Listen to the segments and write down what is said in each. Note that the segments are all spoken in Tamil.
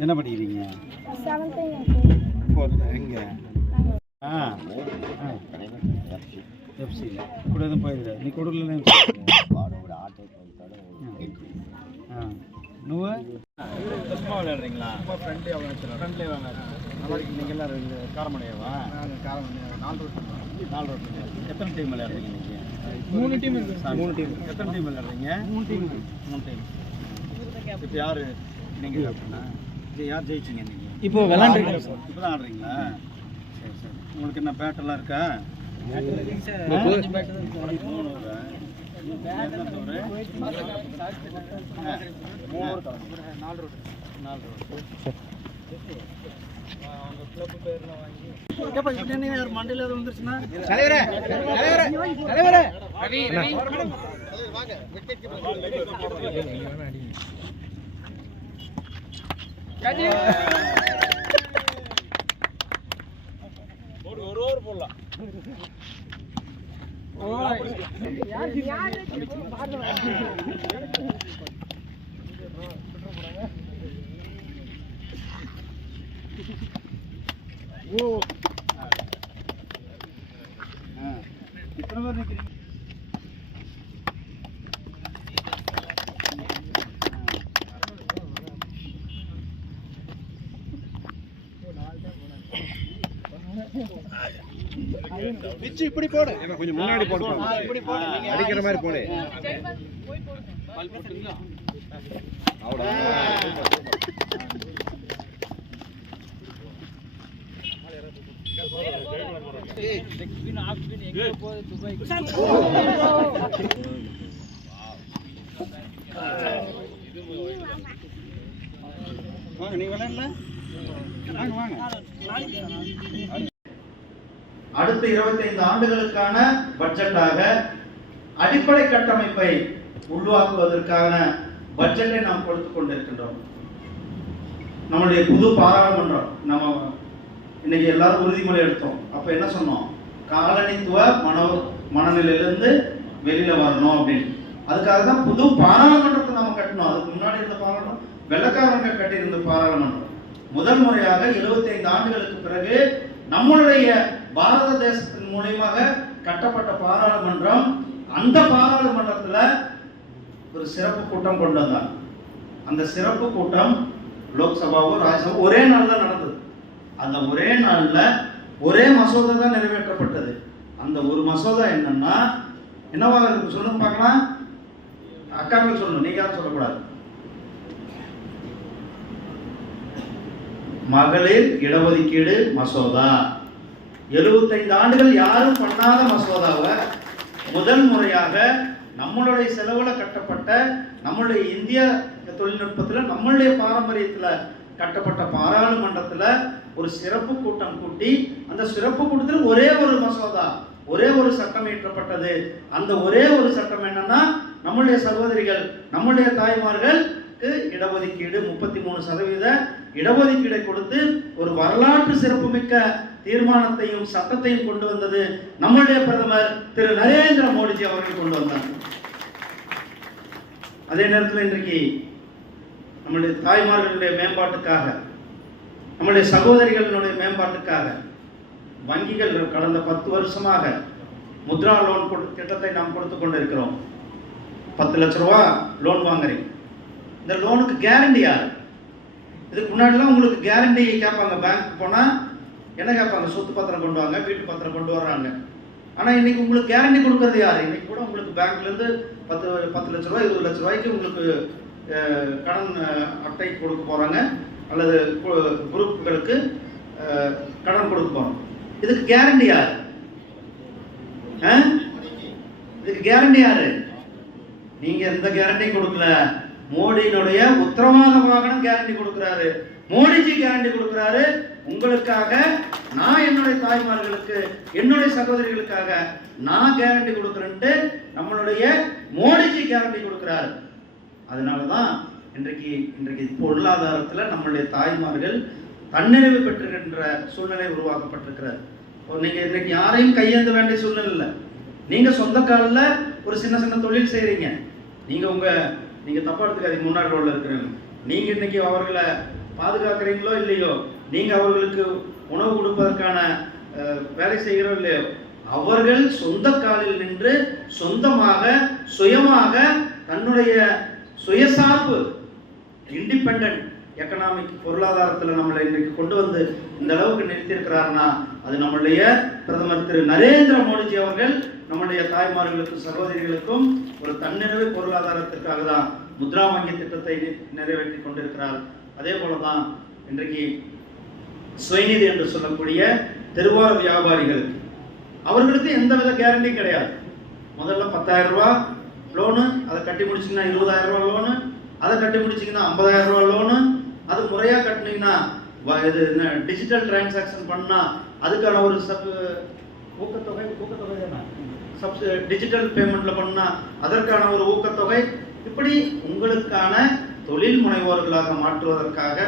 என்ன படிக்கிறீங்க? எங்க? ஆ எஃப்சியில் கூட எதுவும் போயிருது நீ கொடுக்கல ஆ. నువ్వు சும்மா விளையாடுறீங்களா ஃப்ரெண்ட்லி ஃப்ரெண்ட்லி வாங்க நீங்கள் எல்லாம் ரெண்டு காரமடையாவா நாலு ரோட் நாலு ரோட் எத்தனை டீம் விளையாடுறீங்க நீங்கள் மூணு டீம் மூணு டீம் எத்தனை டீம் விளையாடுறீங்க மூணு டீம் மூணு டீம் இப்போ யார் நீங்கள் அப்படின்னா இது யார் ஜெயிச்சிங்க நீங்கள் இப்போ விளாண்டுருக்கீங்க இப்போ தான் ஆடுறீங்களா சரி சரி உங்களுக்கு என்ன பேட்டெல்லாம் இருக்கா மூணு ஊரா? எந்த ஊரு? நாலு ரோடு நாலு ரோடு ஏப்பா, மண்டையில எதுவும் வந்துருச்சுன்னா? ஆ. எத்தனை பேர் நிக்கிறீங்க? பிச்சு இப்படி போடு. கொஞ்சம் முன்னாடி போடு இப்படி போடு. நீங்க அடிக்கிற மாதிரி போடு. வாங்க நீங்க விளையாடல? வாங்க வாங்க. அடுத்த 25 ஆண்டுகளுக்கான பட்ஜெட்டாக அடிப்படை கட்டமைப்பை உருவாக்குவதற்கான பட்ஜெட்டை நாம் கொடுத்து கொண்டிருக்கின்றோம். நம்மளுடைய புது பாராளுமன்றம் நம்ம இன்னைக்கு எல்லாரும் உறுதிமொழி எடுத்தோம். அப்ப என்ன சொன்னோம்? காலனித்துவ மனோ மனநிலையிலிருந்து வெளியில வரணும் அப்படின்னு. அதுக்காக தான் புது பாராளுமன்றத்தை நாம கட்டணும் அதுக்கு முன்னாடி இருந்த பாராளுமன்றம் வெள்ளக்காரங்க கட்டியிருந்த பாராளுமன்றம். முதல் முறையாக 75 ஆண்டுகளுக்கு பிறகு நம்மளுடைய பாரத தேசத்தின் மூலியமாக கட்டப்பட்ட பாராளுமன்றம் அந்த பாராளுமன்றத்தில் ஒரு சிறப்பு கூட்டம் கொண்டு வந்தாங்க. அந்த சிறப்பு கூட்டம் லோக்சபாவும் ராஜ்யசபாவும் ஒரே நாள் தான் நடந்தது. அந்த ஒரே நாளில் ஒரே மசோதா தான் நிறைவேற்றப்பட்டது. அந்த ஒரு மசோதா என்னன்னா என்னவாக இருக்கு சொல்லுங்க பார்க்கலாம். அக்காவுக்கு சொல்லணும் நீங்க யாரும் சொல்லக்கூடாது. மகளிர் இடஒதுக்கீடு மசோதா. 75 ஆண்டுகள் யாரும் பண்ணாத மசோதாவை முதல் முறையாக நம்மளுடைய செலவில் கட்டப்பட்ட நம்மளுடைய இந்திய தொழில்நுட்பத்தில் நம்மளுடைய பாரம்பரியத்தில் கட்டப்பட்ட பாராளுமன்றத்தில் ஒரு சிறப்பு கூட்டம் கூட்டி அந்த சிறப்பு கூட்டத்தில் ஒரே ஒரு மசோதா ஒரே ஒரு சட்டம் இயற்றப்பட்டது. அந்த ஒரே ஒரு சட்டம் என்னன்னா நம்மளுடைய சகோதரிகள் நம்மளுடைய தாய்மார்களுக்கு இடஒதுக்கீடு முப்பத்தி மூணு சதவீத இடஒதுக்கீடை கொடுத்து ஒரு வரலாற்று சிறப்புமிக்க தீர்மானத்தையும் சட்டத்தையும் கொண்டு வந்தது நம்முடைய பிரதமர் திரு நரேந்திர மோடிஜி அவர்கள் கொண்டு வந்தார். அதே நேரத்தில் இன்றைக்கு நம்முடைய தாய்மார்களுடைய மேம்பாட்டுக்காக நம்முடைய சகோதரிகளினுடைய மேம்பாட்டுக்காக வங்கிகள் கடந்த பத்து வருஷமாக முத்ரா லோன் கொடு- திட்டத்தை நாம் கொடுத்து கொண்டு இருக்கிறோம் பத்து லட்ச ரூபா லோன் வாங்குறீங்க இந்த லோனுக்கு கேரண்டி யாரு? இதுக்கு முன்னாடிலாம் உங்களுக்கு கேரண்டி கேட்பாங்க. பேங்க் போனால் என்ன கேட்பாங்க? சொத்து பத்திரம் கொண்டு வாங்க வீட்டு பத்திரம் கொண்டு வர்றாங்க. ஆனால் இன்னைக்கு உங்களுக்கு கேரண்டி கொடுக்கறது யார்? இன்னைக்கு கூட உங்களுக்கு பேங்க்லேருந்து பத்து பத்து லட்ச ரூபாய் இருபது லட்ச ரூபாய்க்கு உங்களுக்கு கடன் அட்டை கொடுக்க போகிறாங்க அல்லது கு- குரூப்புகளுக்கு கடன் கொடுக்க போகிறோம் இதுக்கு கேரண்டி யார்? ஆ? இதுக்கு கேரண்டி யாரு? நீங்க எந்த கேரண்டியும் கொடுக்கல? மோடியினுடைய உத்தரவாத வாகனம் கேரண்டி கொடுக்கிறாரு. மோடிஜி கேரண்டி கொடுக்கிறாரு. உங்களுக்காக நான் என்னுடைய தாய்மார்களுக்கு என்னுடைய சகோதரிகளுக்காக நான் கேரண்டி கொடுக்குறேன்ட்டு நம்மளுடைய மோடிஜி கேரண்டி கொடுக்குறாரு. அதனால தான் இன்றைக்கு இன்றைக்கு பொருளாதாரத்தில் நம்மளுடைய தாய்மார்கள் தன்னிறைவு பெற்றுகின்ற சூழ்நிலை உருவாக்கப்பட்டிருக்கிறது. இப்போ நீங்க இன்றைக்கு யாரையும் கையேந்த வேண்டிய சூழ்நிலை இல்லை. நீங்க சொந்த காலில் ஒரு சின்ன சின்ன தொழில் செய்கிறீங்க நீங்க உங்க நீங்க தப்பா எடுத்துக்காதீங்க முன்னாடி ரோல்ல இருக்கிறவங்க நீங்க இன்னைக்கு அவர்களை பாதுகாக்கிறீங்களோ இல்லையோ நீங்க அவர்களுக்கு உணவு கொடுப்பதற்கான வேலை செய்கிறோ இல்லையோ அவர்கள் சொந்த காலில் நின்று சொந்தமாக சுயமாக தன்னுடைய சுயசார்பு இண்டிபெண்ட் எக்கனாமிக் பொருளாதாரத்தில் நம்மளை இன்றைக்கு கொண்டு வந்து இந்த அளவுக்கு நிறுத்தியிருக்கிறாருன்னா அது நம்முடைய பிரதமர் திரு நரேந்திர மோடிஜி அவர்கள் நம்முடைய தாய்மார்களுக்கும் சகோதரிகளுக்கும் ஒரு தன்னிறைவு பொருளாதாரத்திற்காக தான் முத்ரா வங்கி திட்டத்தை நிறைவேற்றி கொண்டிருக்கிறார். அதே போல தான் இன்றைக்கு சுயநிதி என்று சொல்லக்கூடிய தெருவார வியாபாரிகளுக்கு. அவர்களுக்கு எந்தவித கேரண்டி கிடையாது. முதல்ல பத்தாயிரம் ரூபா லோனு அதை கட்டி முடிச்சிங்கன்னா இருபதாயிரம் ரூபா லோனு அதை கட்டி முடிச்சிங்கன்னா ஐம்பதாயிரம் ரூபா லோனு அது முறையாக கட்டினீங்கன்னா இது என்ன டிஜிட்டல் டிரான்சாக்ஷன் பண்ணால் அதுக்கான ஒரு சப் ஊக்கத்தொகை ஊக்கத்தொகை தானே சப்ஸ் டிஜிட்டல் பேமெண்ட்டில் பண்ணால் அதற்கான ஒரு ஊக்கத்தொகை. இப்படி உங்களுக்கான தொழில் முனைவோர்களாக மாற்றுவதற்காக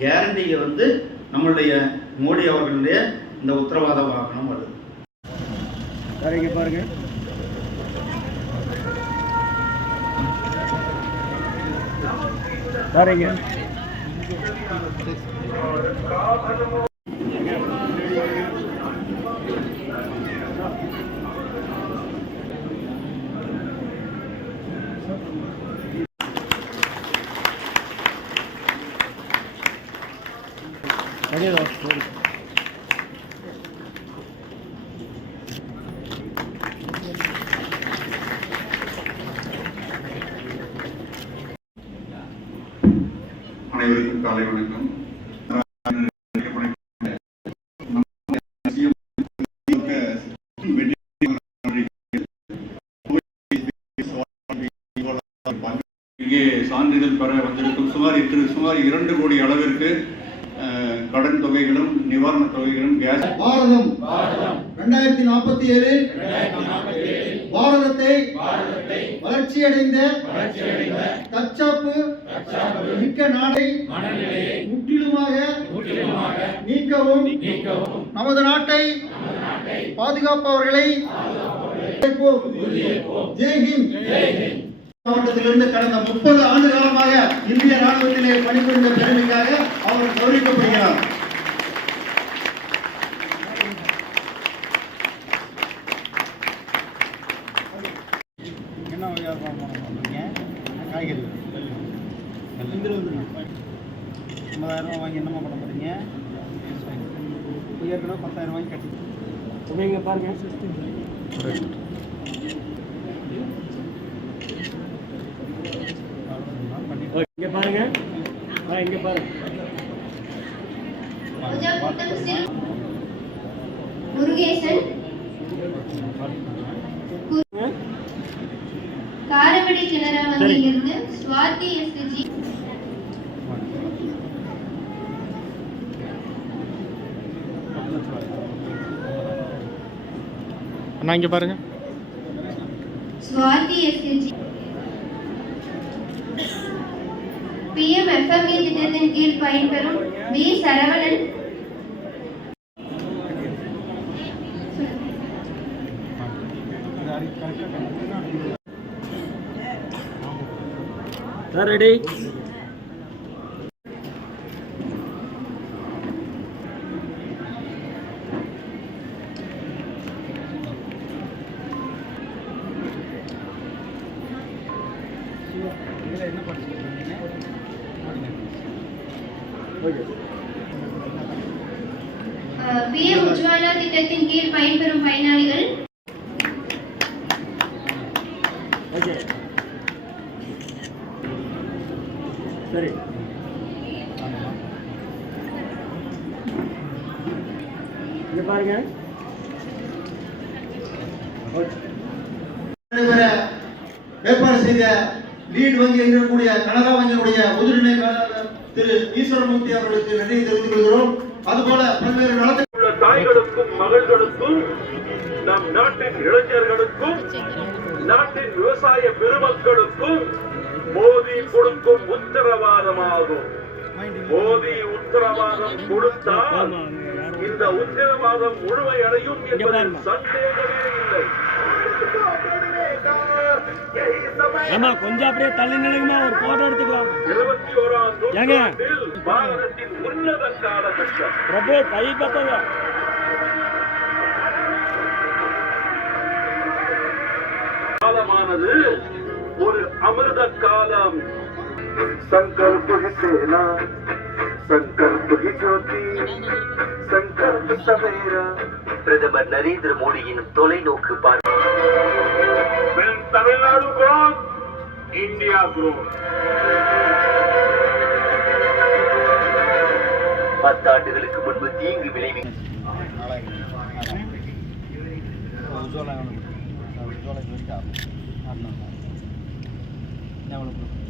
கேரண்டியை வந்து நம்மளுடைய மோடி அவர்களுடைய இந்த உத்தரவாத வாகனம் வருது. சார் இங்க பாருங்க சார் இங்க அடியோ சரி அனைவருக்கும் சான்றிதழ் பெற வந்திருக்கும். சுமார் இன்று சுமார் இரண்டு கோடி அளவிற்கு கடன் தொகைகளும் நிவாரணத் தொகைகளும் கேஸ் பாரதம். இரண்டாயிரத்தி நாற்பத்தி ஏழு. பாரதத்தை வளர்ச்சியடைந்த தற்சாப்பு மிக்க நாடை முற்றிலுமாக நீக்கவும் நமது நாட்டை பாதுகாப்பவர்களை ஜெய்ஹிந்த். மாவட்டத்திலிருந்து கடந்த முப்பது ஆண்டு காலமாக இந்திய ராணுவத்திலே பணிபுரிந்த பெருமைக்காக அவர் கௌரவிக்கப்படுகிறார். ஐம்பதாயிரம் ரூபா வாங்கி என்னம்மா பண்ண போறீங்க? ஏற்கனவே பத்தாயிரம் வாங்கி கட்டி பாருங்க இங்க பாருங்க ஆ இங்க பாருங்க முருகேசன். காரமடை கிணறா வங்கியிலிருந்து சுவாதி எஸ்ஜி. அண்ணா இங்க பாருங்க. சுவாதி எஸ்ஜி. பிஎம் எஃப்எம்இ திட்டத்தின் கீழ் பயன்பெறும் வி சரவணன். ரெடி சரி. இங்க பாருங்க. ஏற்பாடு செய்த லீட் வங்கி இருக்கக்கூடிய கனரா வங்கியினுடைய உதிரிணை மேலாளர் திரு ஈஸ்வரமூர்த்தி அவர்களுக்கு நன்றி தெரிவித்துக் கொள்கிறோம். அதுபோல பல்வேறு நலத்திட்ட உள்ள தாய்களுக்கும் மகள்களுக்கும் நம் நாட்டின் இளைஞர்களுக்கும் நாட்டின் விவசாய பெருமக்களுக்கும் மோதி கொடுக்கும் உத்தரவாதமாகும். மோதி உத்தரவாதம் கொடுத்தால் இந்த உத்தரவாதம் முழுமையடையும் என்பதில் சந்தேகமே இல்லை. இருபத்தி ஓராம் ஏங்க. பாரதத்தின் உன்னத காலமானது ஒரு அமிர்த காலம் संकल्प ही सेना संकल्प ही ज्योति संकल्प सवेरा பிரதமர் நரேந்திர மோடியின் தொலைநோக்கு பார்வை When Tamil Nadu grows, India grows. பத்தாண்டுகளுக்கு முன்பு தீங்கு விளைவி உஜ்வாலா உஜ்வாலா போயிட்டு